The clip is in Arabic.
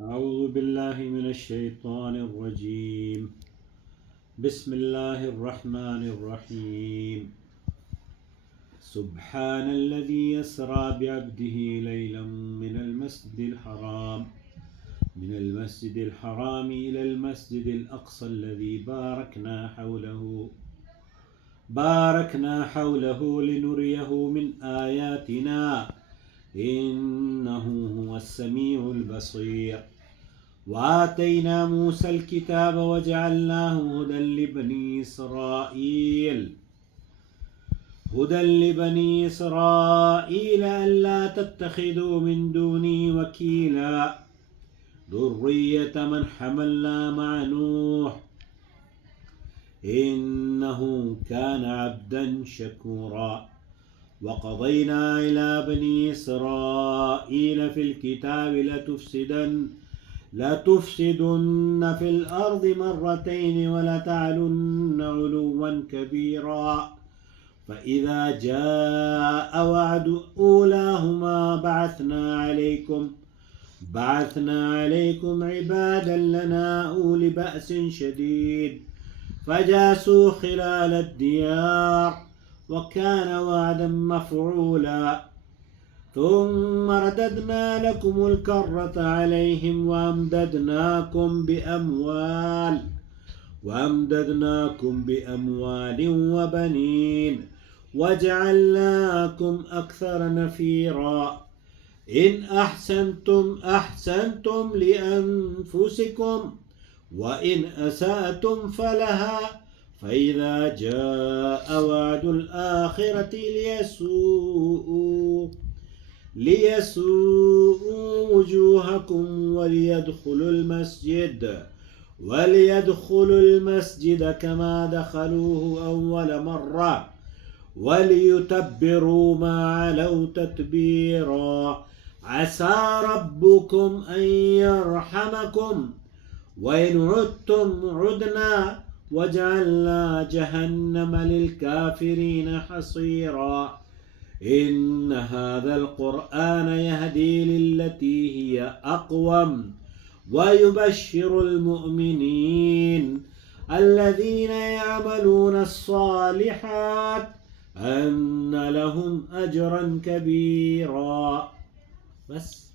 أعوذ بالله من الشيطان الرجيم. بسم الله الرحمن الرحيم. سبحان الذي يسرى بعبده ليلا من المسجد الحرام إلى المسجد الأقصى الذي باركنا حوله لنريه من آياتنا إنه هو السميع البصير. وآتينا موسى الكتاب وجعلناه هدى لبني إسرائيل ألا تتخذوا من دوني وكيلا ذرية من حملنا مع نوح إنه كان عبدا شكورا. وقضينا إلى بني إسرائيل في الكتاب لتفسدن في الأرض مرتين ولتعلن علوا كبيرا. فإذا جاء وعد أولاهما بعثنا عليكم عبادا لنا أولي بأس شديد فجاسوا خلال الديار وكان وعدا مفعولا. ثم رددنا لكم الكرة عليهم وأمددناكم بأموال وبنين وجعلناكم أكثر نفيرا. إن أحسنتم لأنفسكم وإن أسأتم فلها. فإذا جاء وعد الآخرة ليسوءوا وجوهكم وليدخلوا المسجد كما دخلوه أول مرة وليتبروا ما علوا تتبيرا. عسى ربكم أن يرحمكم وإن عدتم عدنا وجعلنا جهنم للكافرين حصيرا. إن هذا القرآن يهدي للتي هي أقوم ويبشر المؤمنين الذين يعملون الصالحات أن لهم أجرا كبيرا. بس